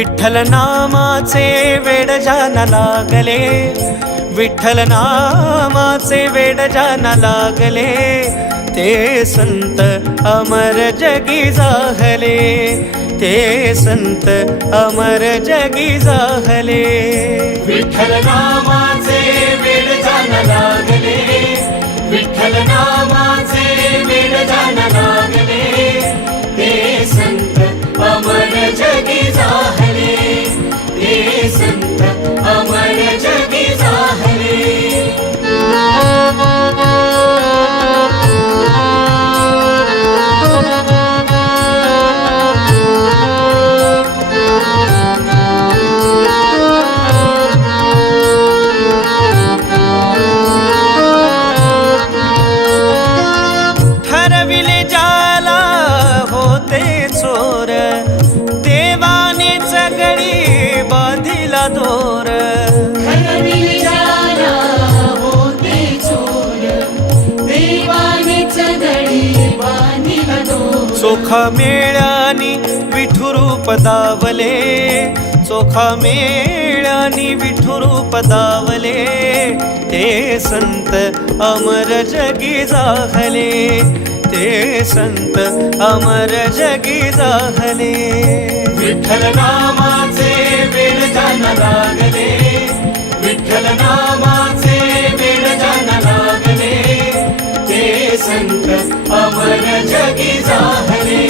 विठ्ठल नामाचे वेड जाना लागले, विठ्ठल नामाचे वेड जाना लागले, ते संत अमर जगी जाहले, ते संत अमर जगी जाहले। विठ्ठल नामाचे वेड जाना लागले, विठ्ठल नामाचे वेड जाना लागले, ते संत अमर जगी जाहले, ते संत अमर जगी जाहले। ठरविले जाला होते चोर, देवाने चगडी बांधिला दोर, ठरविले जाला होते चोर, देवाने चगडी बांधिला दोर। चोखा मेळ्यानी विठुरूप दावले, चोखा मेळ्यानी विठुरूप दावले, ते संत अमर जगी जाहले, ते संत अमर जगी जाहले। विठ्ठल नामाचे वेड जाना लागले, विठ्ठल नामाचे वेड जाना लागले, ते संत अमर जगी जाहले,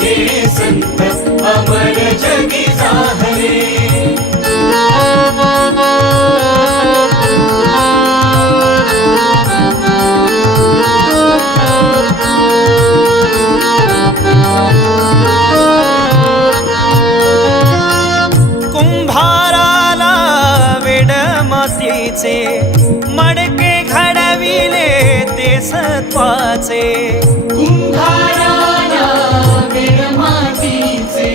ते संत अमर जगी जाहले। कुंभाराला वेड मातीचे, मडके घडविले ते सत्वाचे, कुंभाराला वेड मातीचे,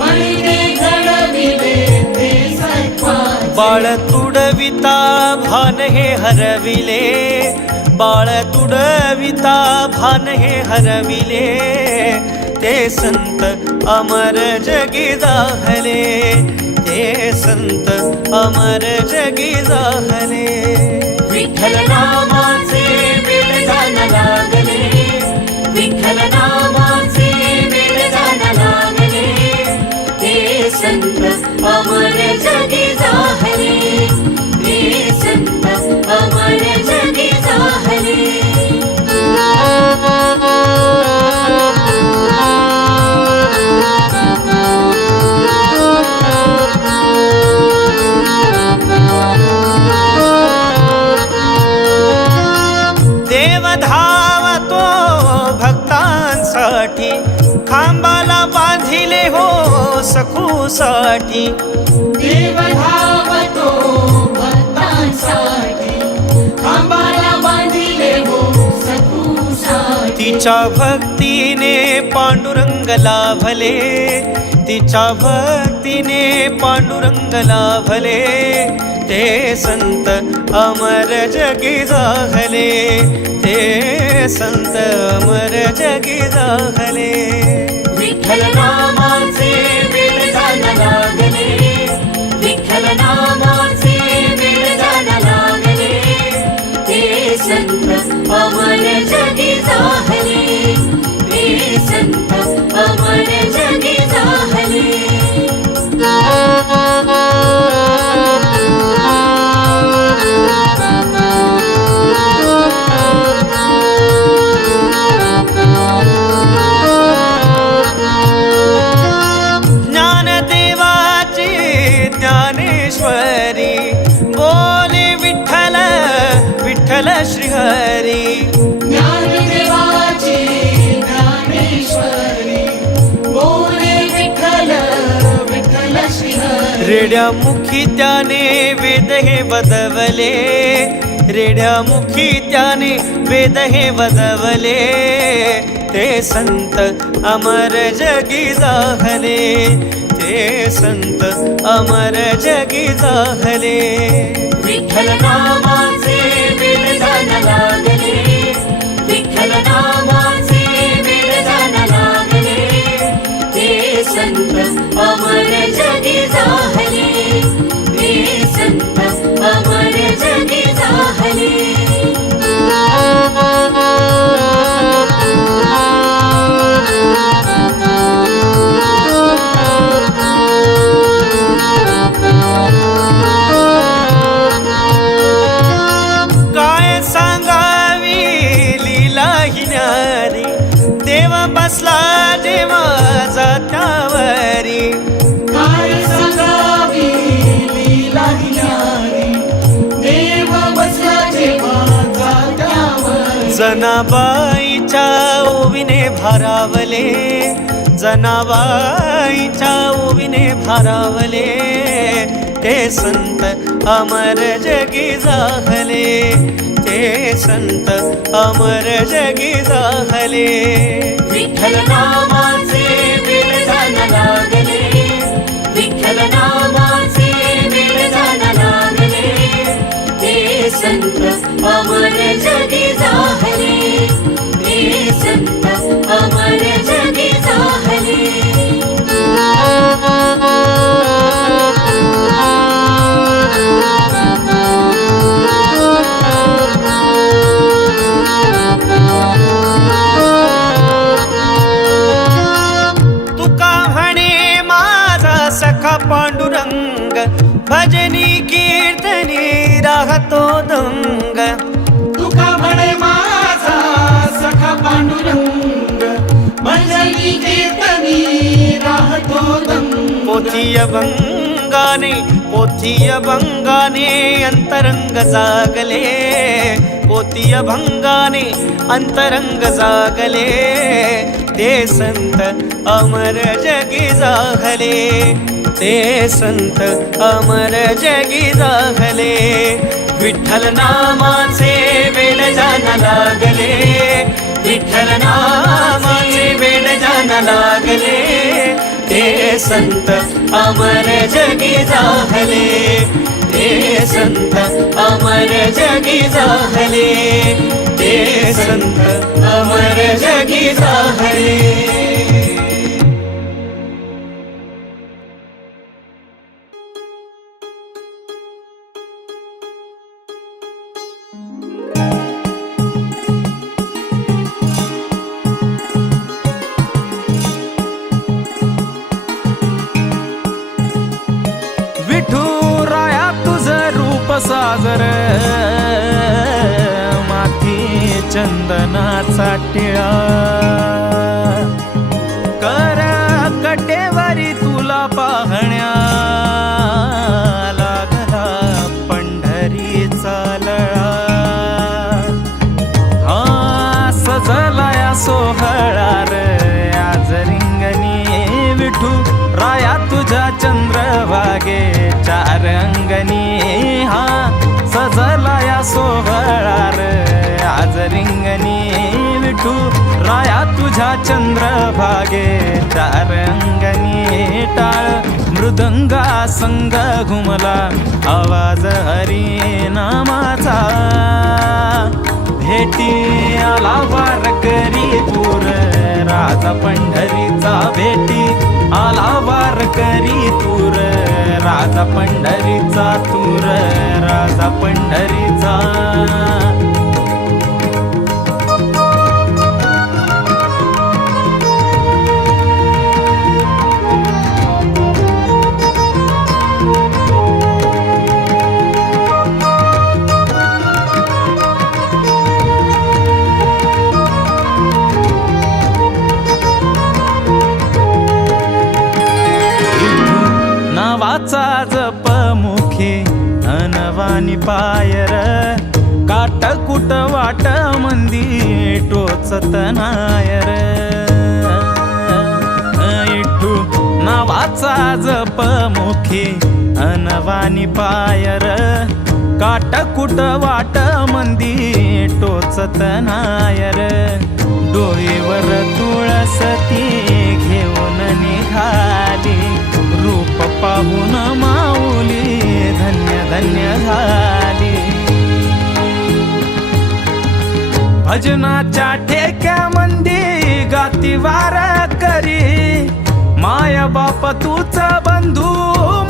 मडके घडविले ते सत्वाचे। बाळ तुडविता भान हे हरविले, बाळ तुडविता भान हे हरविले, ते संत अमर जगी जाहले, ते संत अमर जगी जाहले। विठ्ठल नामाचे वेड जाना लागले, विठ्ठल नामाचे वेड जाना लागले, ते संत अमर जगी जाहले, ते संत अमर जगी जाहले। देव धावतो भक्तांसाठी, खांबाला बांधिले हो सखूसाठी, देव धावतो भक्तांसाठी, खांबाला बांधिले हो सखूसाठी। तिच्या भक्तीने पांडुरंग लाभले, तिच्या भक्तीने पांडुरंग लाभले, ते संत अमर जगी जाहले, ते संत अमर जगी जाहले। विठ्ठल नामाचे वेड जाना लागले, विठ्ठल नामाचे वेड जाना लागले, ते संत अमर जगी जाहले, ते संत अमर जगी जाहले। ज्ञानदेवाची ज्ञानेश्वरी, बोले विठ्ठल विठ्ठल श्रीहरी, ज्ञानदेवाची ज्ञानेश्वरी, बोले विठ्ठल विठ्ठल श्रीहरी। रेड्या मुखी त्याने वेद हे वदवले, रेड्या मुखी त्याने वेद हे वदवले, ते संत अमर जगी जाहले, ते संत अमर जगी जाहले। विठ्ठल नामाचे वेड जाना लागले, विठ्ठल नामाचे वेड जाना लागले, ते संत अमर जनाबाईच्या ओवीने भारावले, जनाबाईच्या ओवीने भारावले, ते संत अमर जगी जाहले, ते संत अमर जगी जाहले. विठ्ठल नामाचे वेळदान लागले, विठ्ठल नामाचे वेळदान लागले, ते संत अमर जगी जाहले, ते संत अमर जगी जाहले. पांडुरंग भजनी कीर्तनी राहतो दंग. तुका म्हणे माझा सखा पांडुरंग, भजनी कीर्तनी राहतो दंग. पोथी अभंगाने, पोथी अभंगाने अंतरंग जागले, पोथी अभंगाने अंतरंग जागले, ते संत अमर जगी जाहले, ते संत अमर जगी जाहले. विठ्ठल नामाचे वेळदान लागले, विठ्ठल नामाचे वेळदान लागले, ते संत अमर जगी जाहले, ते संत अमर जगी जाहले, ते संत अमर जगी जाहले. विठुराया तुझं रूप साजर, माथी चंदनाचा टिळा, कर कटेवरी तुला पाहण्या लागला पंढरीचा लळा. हा सजलाया सोहळा रे आज रिंगणी, विठू राया तुझ्या चंद्रभागे चार अंगणी. हा सजलाया सोहळा रे आज रिंगणी, विठू राया तुझ्या चंद्रभागे चार अंगणी. टाळ मृदंगा संग घुमला आवाज हरी नामाचा, भेटी आला वारकरी दूर राजा पंढरीचा, भेटी आला वारकरी तूर राजा पंढरीचा, तूर राजा पंढरीचा. नावाचा जप मुखी अनवानी पायर, काट कुट वाट मंदी टोचत नायर. इठू नावाचा जप मुखी अनवानी पायर, काट कुट वाट मंदी टोचत नायर. डोईवर तुळसती घेऊन निघाली, रूप पाहून माऊली धन्य धन्य झाली. भजनाच्या ठेक्यामंदी गाती वारकरी, माया बाप तूच बंधू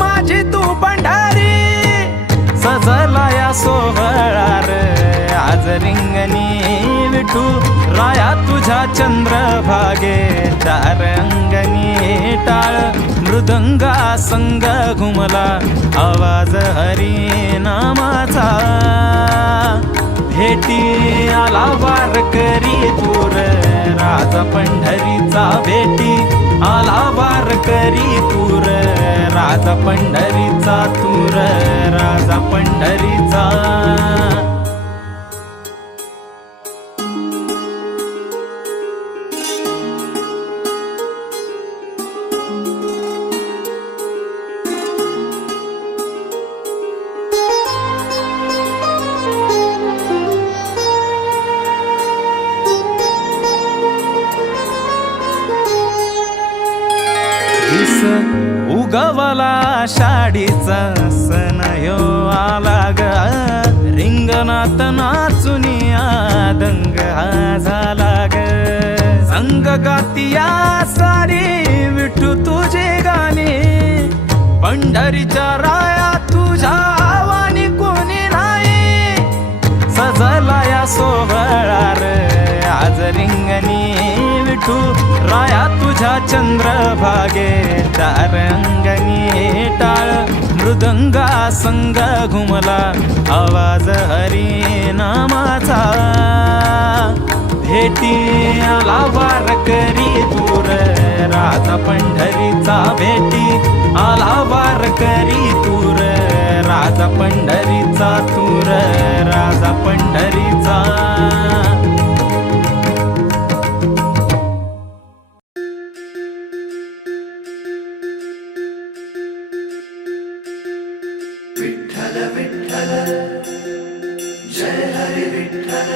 माझी तू पंढारी. सजलाया सोहळा रे आज रिंगणी, विठू राया तुझ्या चंद्रभागे चार अंगणी. टाळ मृदंगा संग घुमला आवाज हरी नामाचा, भेटी आला वारकरी दूर राजा पंढरीचा, भेटी आला वारकरी तूर राजा पंढरीचा, तूर राजा पंढरीचा. उगवला आषाढीचा सण ह्यो आला ग रिंगणात नाचुनिया दंग हा झाला ग संग गातिया सारी विठू तुझे गाणे पंढरीच्या राया तुझ्या आवानी कोणी नाही सजला या सोहळा रे आज रिंगणी विठू राया तुझ्या चंद्रभागे अंगणी टाळ मृदंगा संग घुमला आवाज हरी नामाचा भेटी आला वारकरी दूर राजा पंढरीचा भेटी आला वारकरी तूर राजा पंढरीचा तूर राजा पंढरीचा विठ्ठल विठ्ठल जय हरी विठ्ठल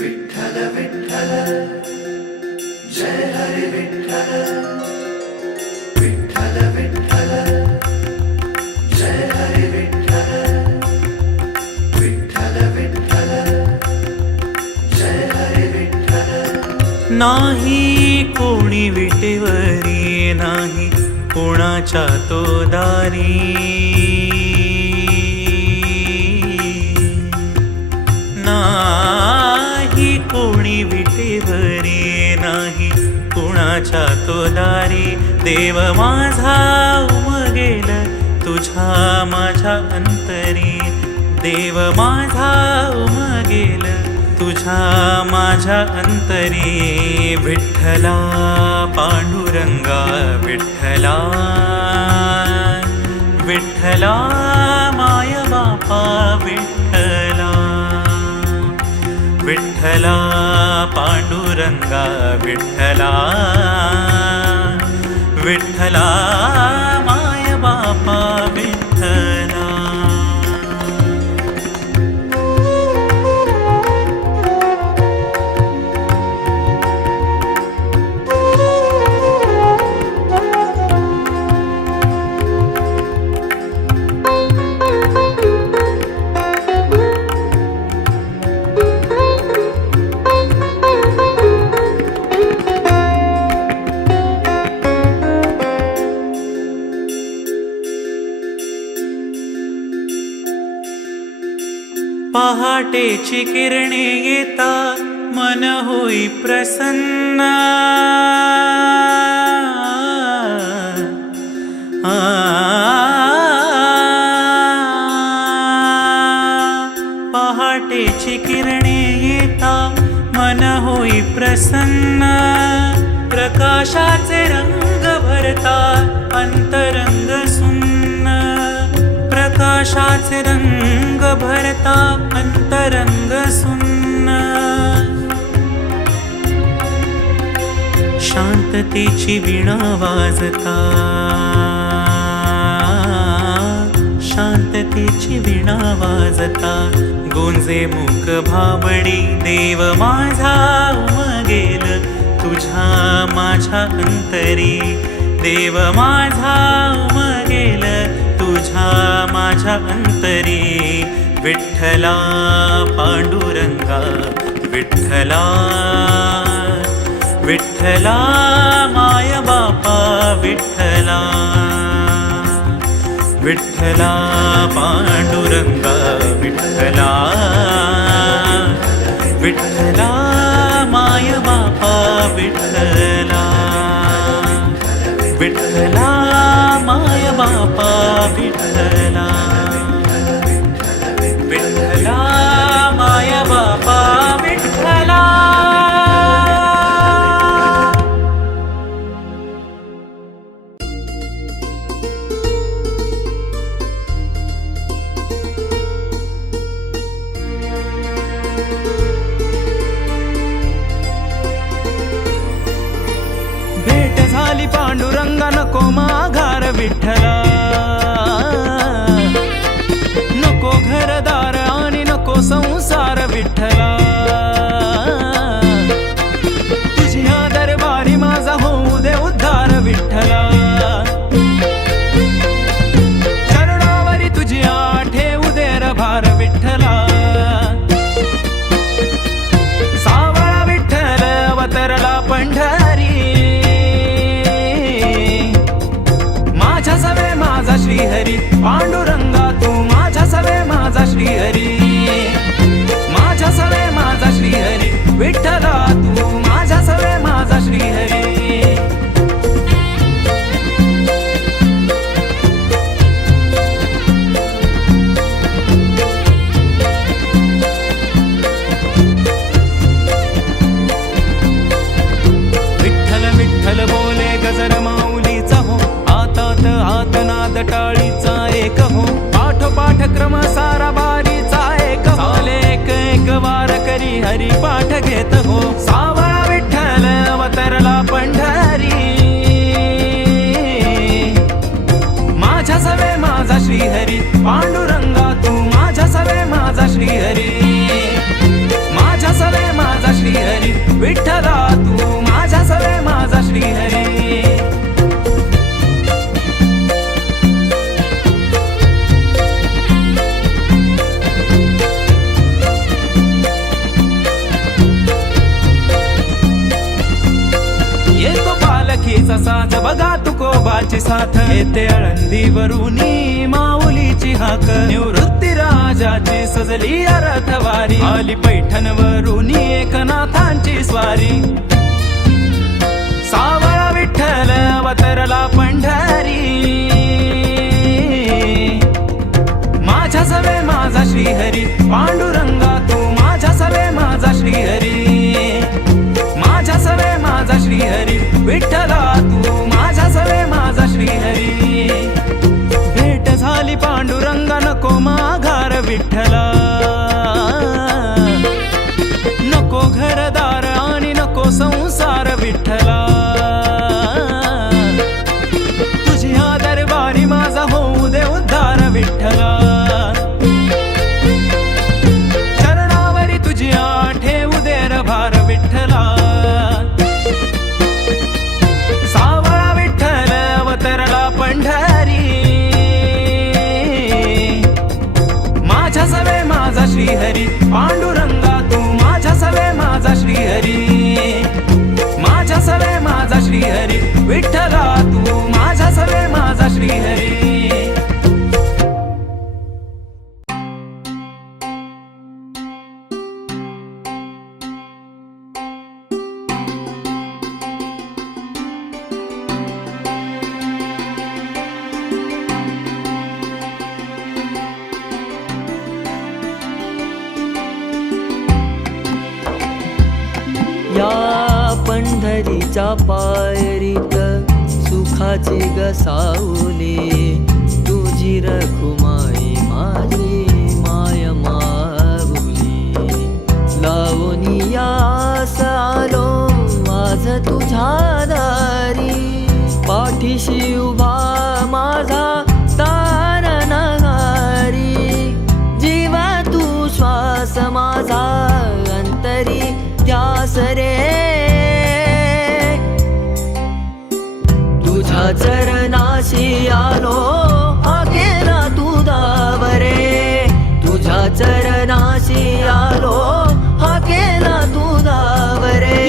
विठ्ठल विठ्ठल जय हरी विठ्ठल विठ्ठल विठ्ठल जय हरी विठ्ठल विठ्ठल विठ्ठल जय हरी विठ्ठल नाही कोणी विटेवरी नाही कोणाच्या तो दारी नाही कोणी विटेवरी नाही कोणाच्या तो दारी देव माझा उमगेल तुझ्या माझ्या अंतरी देव माझा उमगेल तुझ्या माझ्या अंतरी विठ्ठला पांडुरंगा विठ्ठला विठ्ठला माय बापा विठ्ठला विठ्ठला पांडुरंगा विठ्ठला विठ्ठला माय बापा विठ्ठला पहाटेची किरणे येता मन होई प्रसन्न पहाटेची किरणे येता मन होई प्रसन्न प्रकाशाचे रंग भरता अंतरंग सुन्न प्रकाशाचे रंग भरता अंतरंग सुन्न शांततेची वीणा वाजता शांततेची वीणा वाजता गोंजे मूक भाबडी देव माझा उमगेल तुझ्या माझ्या अंतरी देव माझा उमगेल तुझ्या माझ्या अंतरी विठ्ठला पांडुरंगा विठ्ठला विठ्ठला माय बापा विठ्ठला विठ्ठला पांडुरंगा विठ्ठला विठ्ठला माय बापा विठ्ठला विठ्ठला माय बापा विठ्ठला विठ्ठला माय बापा विठ्ठला भेट झाली पांडुरंगा नको माघार विठ्ठला नको घरदार आणि नको संसार विठ्ठला तुझ्या दरबारी माझा होऊ दे उद्धार विठ्ठला पांडुरंगा तू माझ्या सवे माझा श्रीहरी, माझ्या सवे माझा श्रीहरी, विठ्ठला तू माझ्या सवे माझा श्रीहरी. विठ्ठल बोले गजर माऊलीचा हो, हातात हात नाद टाळीचा एक हो, पाठोपाठ क्रम सारा बारीचा एक हो, चाले एक एक वार करी हरी पाठ घेत हो. सावळा विठ्ठल अवतरला पंढरी, माझ्या सवे माझा श्रीहरी, पांडुरंगा तू माझ्या सवे माझा श्रीहरी, माझ्या सवे माझा श्रीहरी, विठ्ठला तू माझ्या सवे माझा श्रीहरी. येतो पालखीचा साज बघा तुकोबाची साथ, येते आळंदीवरुनी माऊलीची हाक, निवृत्ती राजाची सजली रथवारी, आली पैठणवरुनी एकनाथांची स्वारी. सावळा विठ्ठल अवतरला पंढरी, माझ्या सवे माझा श्रीहरी, पांडुरंगा तू माझ्या सवे माझा श्रीहरी, माझ्या सवे माझा श्रीहरी, विठ्ठला तू माझ्या सवे माझा श्रीहरी. भेट झाली पांडुरंगा नको माघार विठ्ठला, नको घरदार आणि नको संसार विठ्ठला, तुझ्या दरबारी माझा होऊ दे उद्धार विठ्ठला, चरणावरी तुझ्या ठेवू दे र भार विठ्ठला. सावळा विठ्ठल अवतरला पंढरी, माझ्या सवे माझा श्रीहरी, पांडुरंगा तू माझ्या सवे माझा श्रीहरी, माझ्या सवे माझा श्रीहरी, विठ्ठला तू माझ्या सवे माझा श्रीहरी. या पंढरीच्या पायरीत सुखाची गसावली, तुझी रखुमाई माझी माय माऊली, लावणी यास आलो माझ तुझ्या दारी, पाठीशी उभा माझा तारणहारी, जीवा तू श्वास माझा अंतरी ध्यास रे, तुझ्या चरणाशी आलो हा केला तू दावरे, तुझ्या चरणाशी आलो हा केला तू दावरे.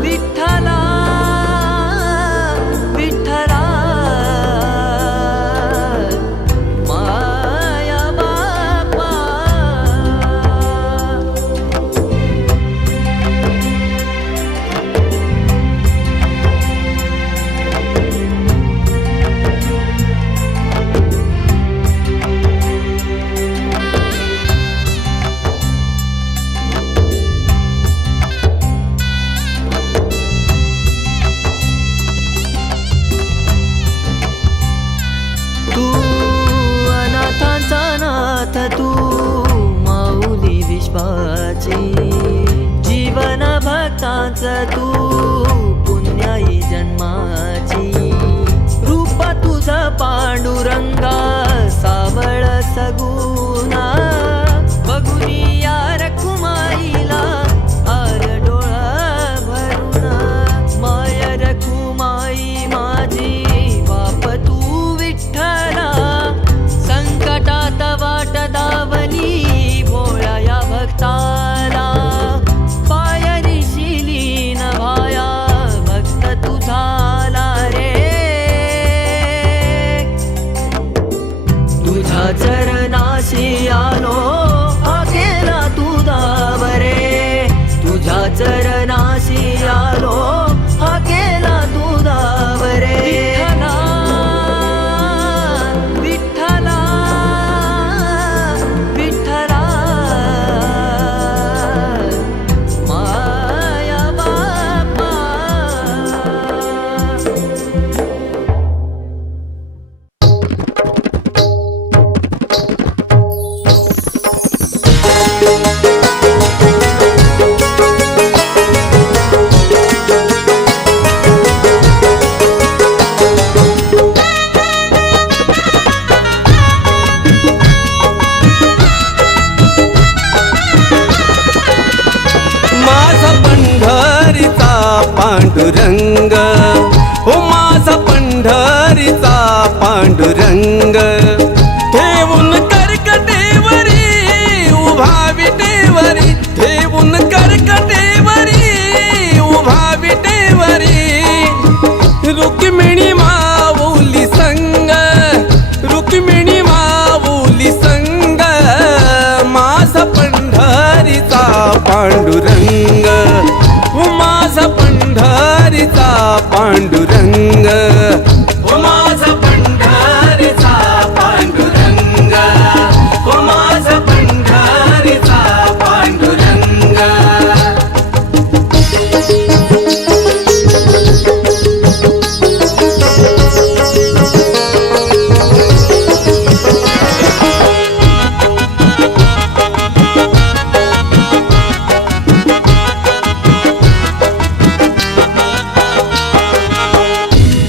विठ्ठला विठ्ठला विठ्ठला माया बापा. तू अनाथांचा नाथ, तू माऊली विश्वाची, जीवन भक्तांचं तू पुण्याई जन्माची, रूप तुझं पांडुरंगा सावळ सगुना, बघुनी या रखुमाईला आर डोळा भरून, माय रखुमाई माझी बाप तू विठ्ठला, संकटात वाट दावली भोळ्या या भक्ताला, पायरी शिलीन भाया भक्त तुझाला रे. पांडुरंग ओ माझा पंढरीचा पांडुरंग ठेवून कर्कटेवरी उभा विटेवरी ठेवून कर्कटेवरी उभा विटेवरी रुक्मिणी माऊली संग रुक्मिणी माऊली संग माझा पंढरीचा पांडुरंग माझा पंढरीचा पांडुरंग माझा पंढरीचा पांडुरंग माझा पंढरीचा पांडुरंग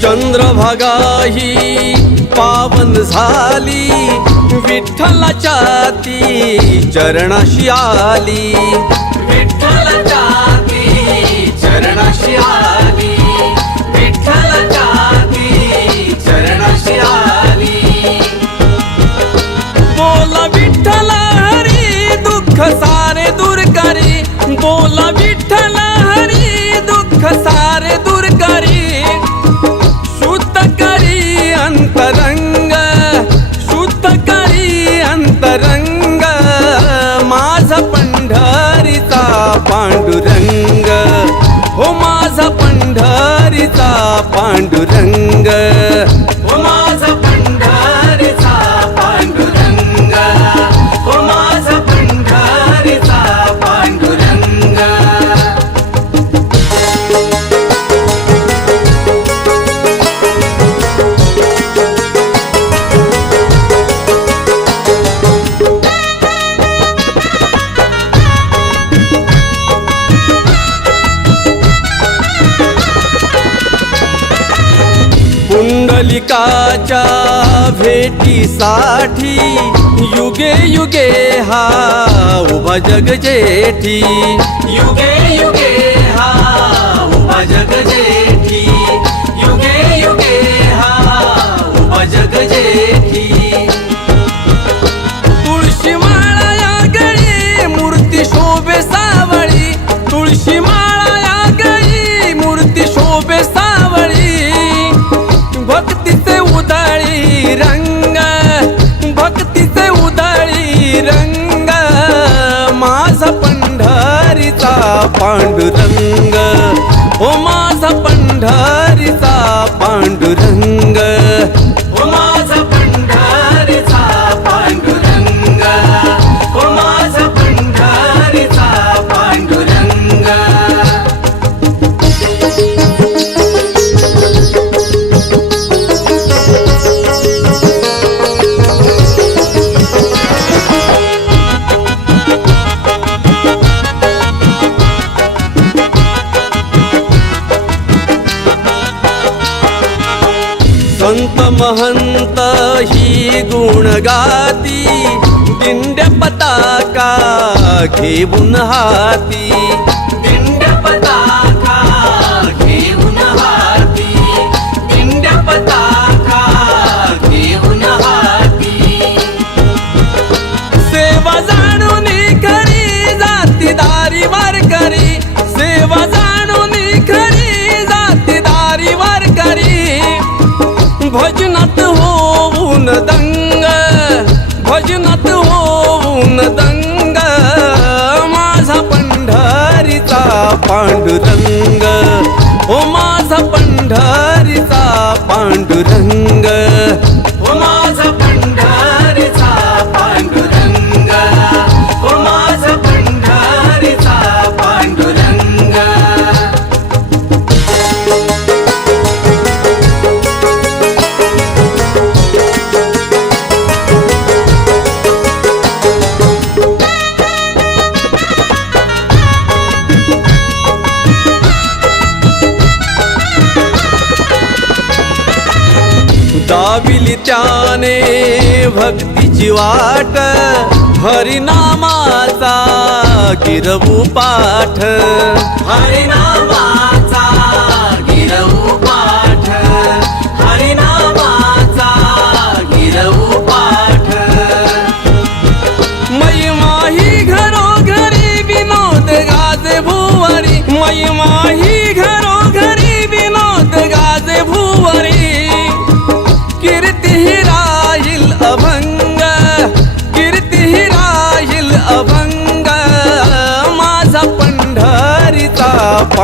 चंद्रभागा ही पावन झाली विठ्ठलाच्या ती चरणाशी आली विठ्ठलाच्या ती चरणाशी आली विठ्ठलाच्या ती चरणाशी आली बोला विठ्ठल हरी दुःख सारे दूर करी बोला विठ्ठल हरी दुःख सारे दूर करी अंतरंग शुद्ध करी अंतरंग माझा पंढरीचा पांडुरंग हो माझा पंढरीचा पांडुरंग हो माझा पंढरीचा पांडुरंग हो माझा पंढरीचा पांडुरंग पुंडलिकाच्या भेटीसाठी युगे युगे हा उभा जग जेठी युगे युगे हा उभा जग जेठी युगे युगे हा उभा जग जेठी तुळशी माळा या गळी मूर्ती शोभे सावळी तुळशी माळा या गळी मूर्ती शोभे सावळी भक्तीचे उदाळी रंग भक्तीचे उदाळी रंग माझा पंढरीचा पांडुरंग ओ माझा पंढरीचा पांडुरंग ओ माझा पंढरीचा पांडुरंग ओ माझा पंढरीचा पांडुरंग संत महंत ही गुण गाती दिंड्या पताका घेऊन हाती दिंड्या पताका घेऊन हाती दिंड्या पताका घेऊन हाती सेवा जाणून खरी जातीदारी वारकरी सेवा जाणून खरी जातीदारी वारकरी भजनात होऊन दंग भजनात होऊन दंग माझा पंढरीचा पांडुरंग ओ माझा पंढरीचा पांडुरंग ओ माझा पंढरीचा पांडुरंग ओ माझा पंढरीचा पांडुरंग दाविली त्याने भक्तीची वाट हरिनामाचा गिरवू पाठ हरिनामाचा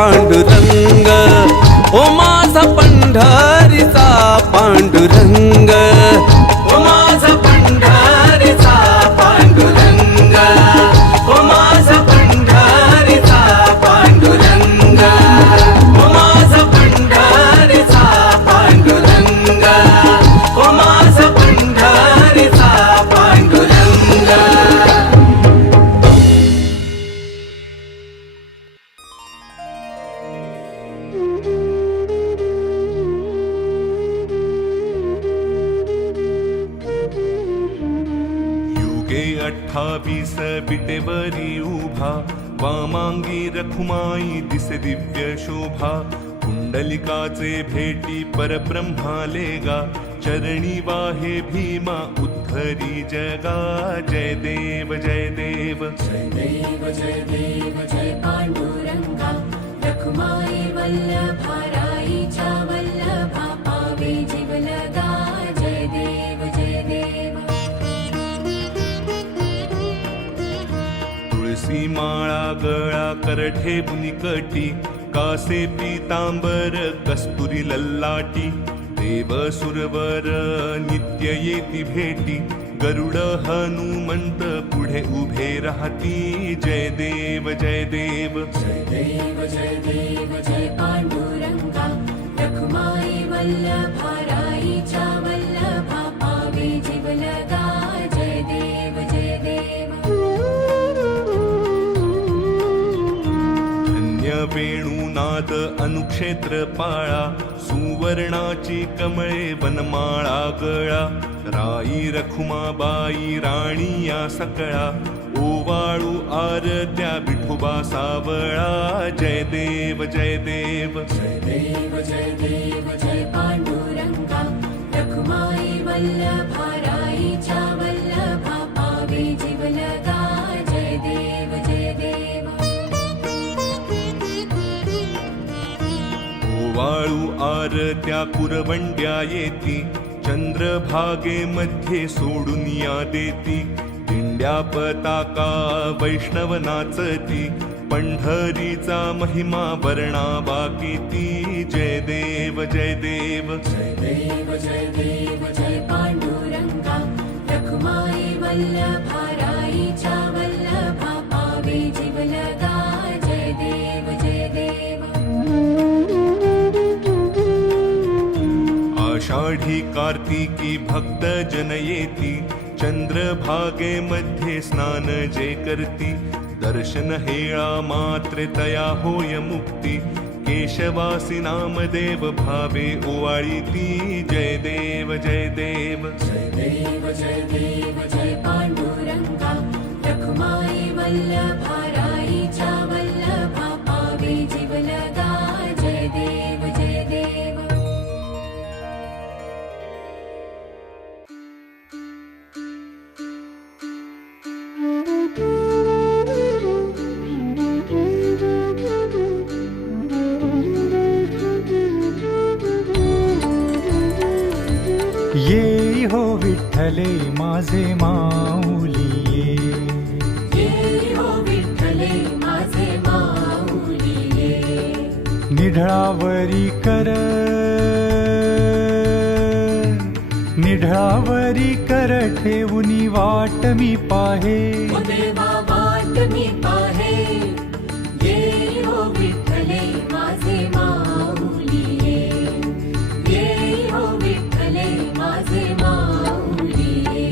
पांडुरंग, ओ माझा पंढरीचा पांडुरंग, ओ माझा पंढरीचा पांडुरंग, ओ माझा पंढरीचा पांडुरंग, ओ माझा पंढरीचा पांडुरंग, ओ माझा पंढरीचा पांडुरंग. युगे 28 बिटेवरी उभा, वामांगी रखुमाई दिसे दिव्य शोभा. कुंडलिकाचे भेटी परब्रह्मालेगा, चरणी वाहे भीमा उद्धरी जगा. जय देव जय देव जय देव जय देव जय पांडुरंगा, रखुमाई वल्लभा राईच्या वल्लभा, पावे जीवलगा. जय देव जय देव. तुळसी माळा गळा कर ठेवून कटी, कासे पीतांबर कस्तुरी लल्लाटी. देव सुरवर नित्य येती भेटी, गरुड हनुमंत पुढे उभे राहती. जय देव जय देव जय देव जय देव जय पांडुरंगा, रखुमाई वल्लभा राईच्या वल्लभा, पावे जीवलगा. जय देव जय देव. धन्य वेणुनाद अनुक्षेत्र पाळा, सुवर्णाची कमळे वनमाळा गळा. राई रखुमाबाई राणी या सकळा, ओवाळू आरत्या विठोबा सावळा. जय देव जय देव जय देव जय देव जय पांडुरंगा, रखुमाई वल्लभा राईच्या वल्लभा, पावे जीवलगा. जय देव जय देव. ओवाळू आरत्या कुरवंड्या येती, चंद्रभागेमध्ये सोडून या देती. दिंड्या पताका वैष्णव नाचती, पंढरीचा महिमा वर्णावा किती. जय देव जय देव जय देव जय देव जय पांडुरंगा, रखुमाई वल्लभा राईच्या वल्लभा, पावे जीवलगा. जय देव जय देव. आषाढी कार्तिकी भक्त जन येती, चंद्रभागेमध्ये स्नान जे करती. दर्शन हेळा मात्रे तया होय मुक्ती, केशवासी नामदेव भावे ओवाळीती. जय देव जय देव जय देव जय देव जय पांडुरंगा, रखुमाई वल्लभा राईच्या वल्लभा, पावे जीवलगा. जय देव जय देव. ये हो विठ्ठले माझे माऊली ये. ये हो विठ्ठले माझे माऊली ये. निढळावरी कर ठेवूनी वाट मी पाहे. ओ देवा वाट मी पाहे. ये हो विठ्ठले माझे माऊली ये. ये हो विठ्ठले माझे माऊली ये.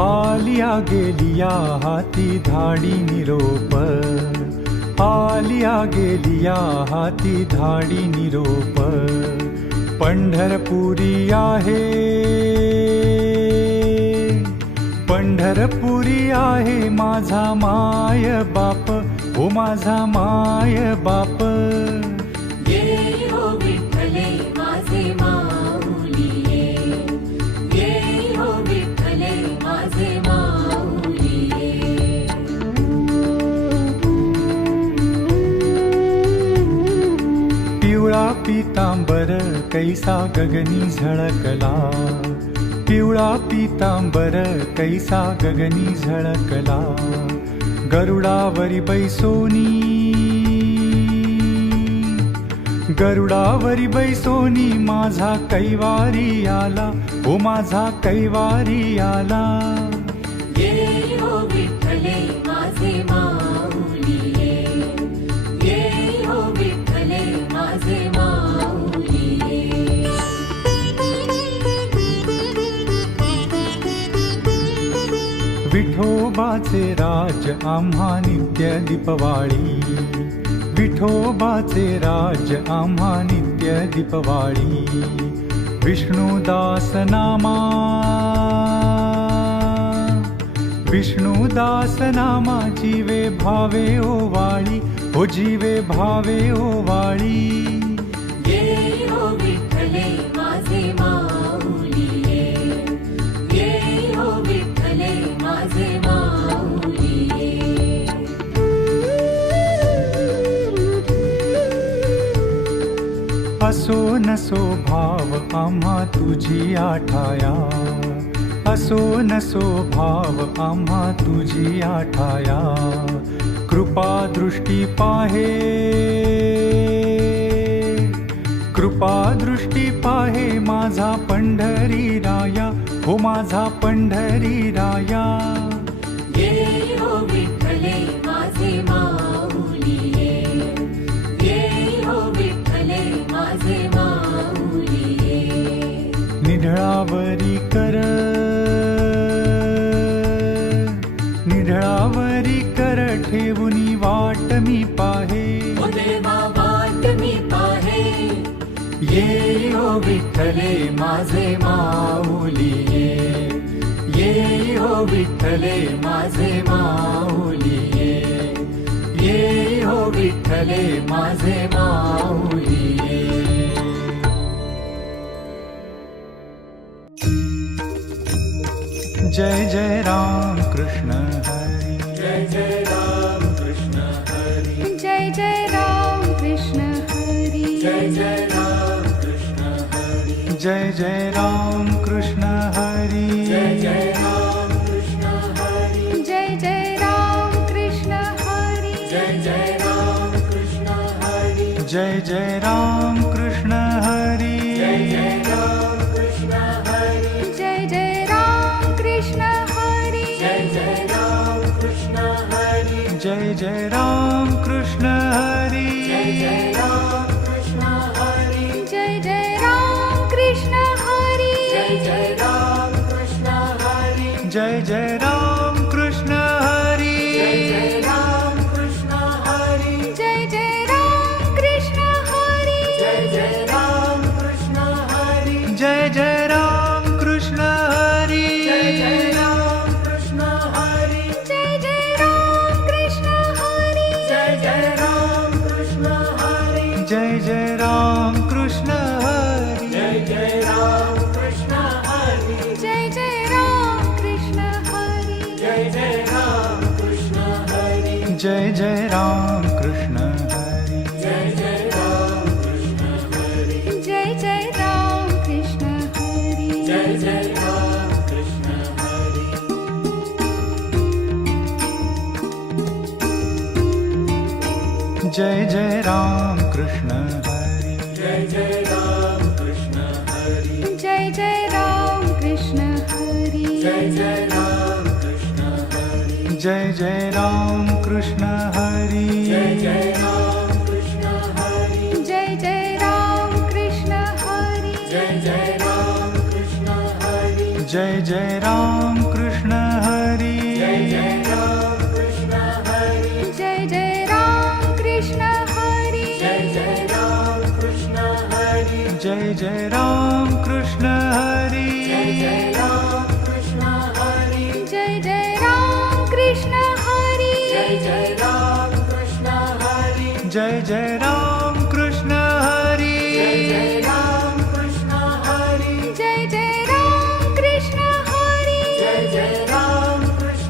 आलिया गेलिया हाती धाडी निरोप, आलिया गेलिया हाती धाडी निरोप. पंढरपुरी आहे, पंढरपुरी आहे माझा माय बाप, ओ माझा माय बाप. ये हो विठ्ठले माझे माऊली ये. ये हो विठ्ठले माझे माऊली ये. पिवळा पितांबर कैसा गगनी झळकला, पिवळा पितांबर कैसा गगनी झळकला, गरुडावरी बैसोनी माझा कैवारी आला, ओ माझा कैवारी आला. ये हो विठ्ठले माझे माऊली ये, ये हो विठ्ठले माझे माऊली ये. विठोबाचे राज आम्हा नित्य दीपवाळी, विठोबाचे राज आम्हा नित्य दीपवाळी. विष्णुदास नामा जीवे भावे ओवाळी, ओ जीवे भावे ओवाळी. ये हो विठ्ठले माझे माऊली ये, ये हो विठ्ठले माझे माऊली ये. असो नसो भाव आम्हा तुझी आठाया, असो नसो भाव आम्हा तुझी आठाया. कृपा दृष्टी पाहे माझा पंढरी राया, हो माझा पंढरी राया. ये हो विठ्ठले माझे माऊली ये, ये हो विठ्ठले माझे माऊली ये. निढळावरी कर ठेवुनी वाट मी पाहे, ओ देवा वाट मी पाहे. ये हो विठ्ठले माझे माऊली ये, ये हो विठ्ठले माझे माऊली ये, ये हो विठ्ठले माझे माऊली ये. जय जय राम कृष्ण हरी, जय जय राम कृष्ण हरी, जय जय राम कृष्ण हरी, जय जय राम कृष्ण हरी, जय जय राम कृष्ण हरी. जय जय राम कृष्ण हरी, जय जय राम कृष्ण हरी, जय जय राम कृष्ण हरी, जय जय राम कृष्ण हरी. जय जय राम कृष्ण हरी, जय जय राम कृष्ण हरी, जय जय राम कृष्ण हरी, जय जय राम कृष्ण हरी. जय जय राम कृष्ण हरी, जय जय राम कृष्ण हरी, जय जय राम कृष्ण हरी, जय जय राम कृष्ण हरी. जय जय राम कृष्ण हरी, जय जय राम कृष्ण हरी, जय जय राम कृष्ण हरी, जय जय राम कृष्ण हरी. जय जय राम कृष्ण हरी, जय जय राम कृष्ण हरी, जय जय राम कृष्ण हरी, जय जय राम कृष्ण हरी. जय जय राम कृष्ण हरी, जय जय राम कृष्ण हरी, जय जय राम कृष्ण हरी, जय जय राम कृष्ण हरी. जय जय राम कृष्ण हरी, जय जय राम कृष्ण हरी. जय जय राम कृष्ण हरी, जय जय राम कृष्ण हरी. जय जय राम कृष्ण हरी, जय जय राम कृष्ण हरी, जय जय राम कृष्ण हरी, जय जय राम कृष्ण हरी. जय जय राम कृष्ण हरी, जय जय राम कृष्ण हरी, जय जय राम कृष्ण हरी, जय जय राम कृष्ण हरी. जय जय राम कृष्ण हरी, जय जय राम कृष्ण हरी, जय जय राम कृष्ण हरी, जय जय राम कृष्ण हरी. जय जय राम कृष्ण हरी, जय जय राम कृष्ण हरी, जय जय राम कृष्ण हरी, जय जय राम कृष्ण हरी. जय जय राम कृष्ण हरी, जय जय राम कृष्ण हरी, जय जय राम कृष्ण